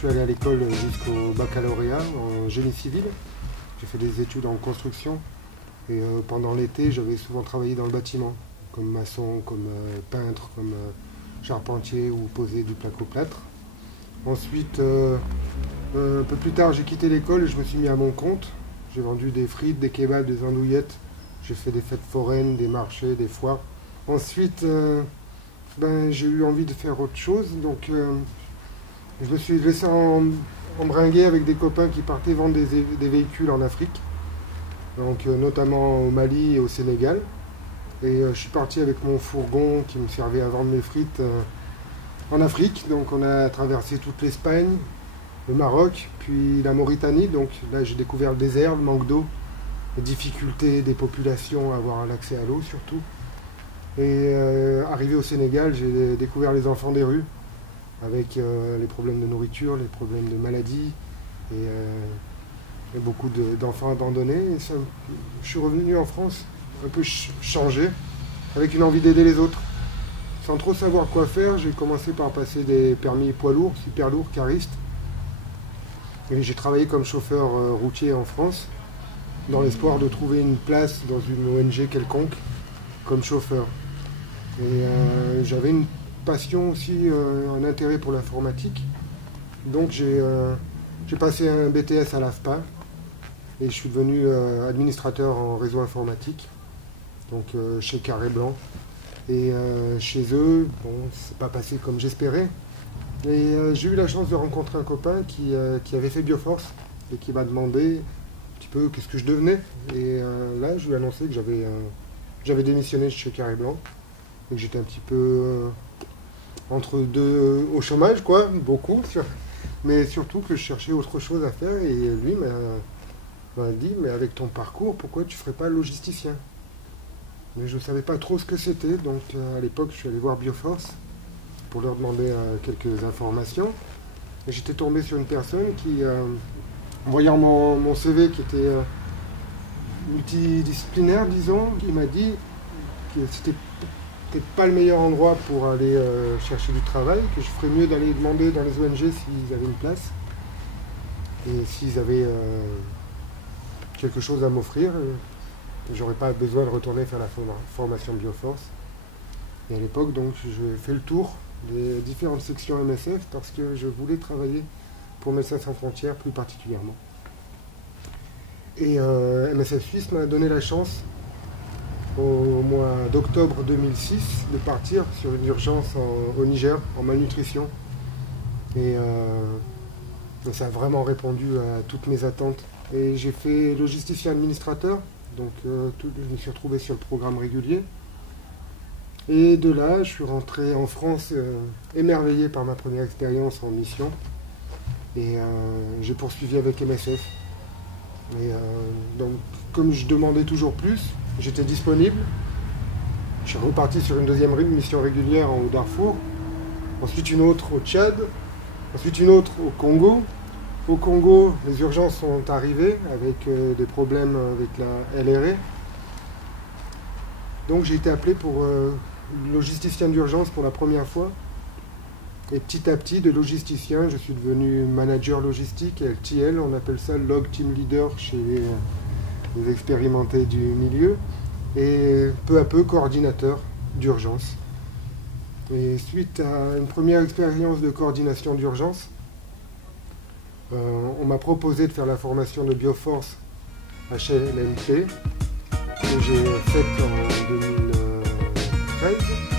suis allé à l'école jusqu'au baccalauréat en génie civil. J'ai fait des études en construction et pendant l'été, j'avais souvent travaillé dans le bâtiment, comme maçon, comme peintre, comme charpentier ou poser du placo-plâtre. Ensuite, un peu plus tard, j'ai quitté l'école et je me suis mis à mon compte. J'ai vendu des frites, des kebabs, des andouillettes. J'ai fait des fêtes foraines, des marchés, des foires. Ensuite, j'ai eu envie de faire autre chose, donc je me suis laissé embringuer avec des copains qui partaient vendre des véhicules en Afrique, donc notamment au Mali et au Sénégal. Et je suis parti avec mon fourgon qui me servait à vendre mes frites en Afrique. Donc on a traversé toute l'Espagne, le Maroc, puis la Mauritanie. Donc là j'ai découvert le désert, le manque d'eau, les difficultés des populations à avoir l'accès à l'eau surtout. Et arrivé au Sénégal, j'ai découvert les enfants des rues, avec les problèmes de nourriture, les problèmes de maladie, et beaucoup d'enfants abandonnés. Et ça, je suis revenu en France un peu changé, avec une envie d'aider les autres. Sans trop savoir quoi faire, j'ai commencé par passer des permis poids lourds, super lourds, caristes. Et j'ai travaillé comme chauffeur routier en France, dans l'espoir de trouver une place dans une ONG quelconque, comme chauffeur. Et j'avais une passion aussi, un intérêt pour l'informatique. Donc j'ai passé un BTS à l'AFPA et je suis devenu administrateur en réseau informatique, donc chez Carré Blanc. Et chez eux, bon, c'est pas passé comme j'espérais. Et j'ai eu la chance de rencontrer un copain qui avait fait Bioforce et qui m'a demandé un petit peu qu'est-ce que je devenais. Et là, je lui ai annoncé que j'avais démissionné chez Carré Blanc et que j'étais un petit peu entre deux, au chômage, quoi, beaucoup, mais surtout que je cherchais autre chose à faire. Et lui m'a dit, mais avec ton parcours, pourquoi tu ne ferais pas logisticien? Mais je ne savais pas trop ce que c'était, donc à l'époque, je suis allé voir Bioforce pour leur demander quelques informations. Et j'étais tombé sur une personne qui, en voyant mon CV qui était multidisciplinaire, disons, il m'a dit que c'était peut-être pas le meilleur endroit pour aller chercher du travail, que je ferais mieux d'aller demander dans les ONG s'ils avaient une place et s'ils avaient quelque chose à m'offrir. J'aurais pas besoin de retourner faire la formation Bioforce. Et à l'époque, donc, j'ai fait le tour des différentes sections MSF parce que je voulais travailler pour Médecins Sans Frontières plus particulièrement. Et MSF Suisse m'a donné la chance au mois d'octobre 2006 de partir sur une urgence au Niger en malnutrition. Et ça a vraiment répondu à toutes mes attentes. Et j'ai fait logisticien administrateur, donc je me suis retrouvé sur le programme régulier. Et de là, je suis rentré en France émerveillé par ma première expérience en mission. Et j'ai poursuivi avec MSF. Et donc, comme je demandais toujours plus, j'étais disponible. Je suis reparti sur une deuxième mission régulière en Haut-Darfour. Ensuite une autre au Tchad. Ensuite une autre au Congo. Au Congo, les urgences sont arrivées avec des problèmes avec la LRE. Donc j'ai été appelé pour logisticien d'urgence pour la première fois. Et petit à petit, de logisticien, je suis devenu manager logistique, LTL, on appelle ça Log Team Leader chez les expérimentés du milieu. Et peu à peu, coordinateur d'urgence. Et suite à une première expérience de coordination d'urgence, on m'a proposé de faire la formation de Bioforce HLMT, que j'ai faite en 2013.